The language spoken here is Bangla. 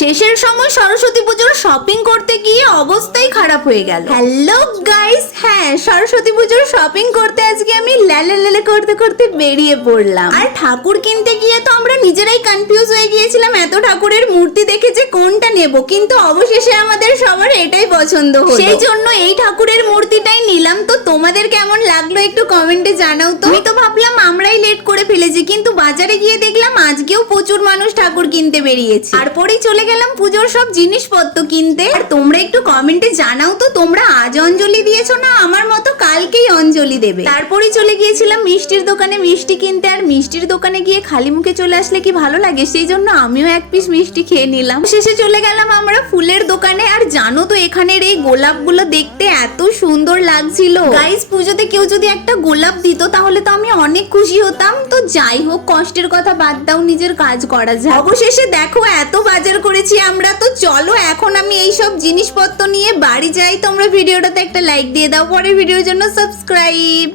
শেষের সময় সরস্বতী পুজোর শপিং করতে গিয়ে অবস্থাই খারাপ হয়ে গেল। হ্যালো গাইস, হ্যাঁ সরস্বতী পুজোর শপিং করতে আজকে আমি লেলে করতে করতে বেরিয়ে পড়লাম। আর ঠাকুর কিনতে গিয়ে তো আমরা নিজেরাই কনফিউজ হয়ে গিয়েছিলাম এত ঠাকুরের মূর্তি দেখে যে কোনটা নেব, কিন্তু অবশেষে আমাদের সবার এটাই পছন্দ হলো, সেই জন্য এই ঠাকুরের মূর্তিটাই নিলাম। তো তোমাদের কেমন লাগলো একটু কমেন্টে জানাও তো। আমি তো ভাবলাম আমরাই লেট করে ফেলেছি, কিন্তু বাজারে গিয়ে দেখলাম আজকেও প্রচুর মানুষ ঠাকুর কিনতে বেরিয়েছে। তারপরেই চলে গেলাম পুজোর সব জিনিসপত্র কিনতে। আর তোমরা একটু কমেন্টে জানাও তো তোমরা আজ অঞ্জলি দিয়েছো না আমার মতো কালকেই অঞ্জলি দেবে। তারপরেই চলে গিয়েছিলাম মিষ্টির দোকানে মিষ্টি কিনতে। আর মিষ্টির দোকানে গিয়ে খালি মুখে চলে আসলে কি ভালো লাগে, সেই জন্য আমিও এক পিস মিষ্টি খেয়ে নিলাম। শেষে চলে গেলাম আমরা ফুলের দোকানে। আর জানো তো এখানের এই গোলাপগুলো দেখতে এত সুন্দর লাগছিল। গাইস, পুজোতে কেউ যদি একটা গোলাপ দিত তাহলে তো আমি অনেক খুশি হতাম। তো যাই হোক, কষ্টের কথা বাদ দাও, নিজের কাজ করা যায়। অবশেষে দেখো এত বাজার করেছি আমরা। তো চলো এখন আমি এই সব জিনিসপত্র নিয়ে বাড়ি যাই। তোমরা ভিডিওটাতে একটা লাইক দিয়ে দাও, পরের ভিডিওর জন্য সাবস্ক্রাইব।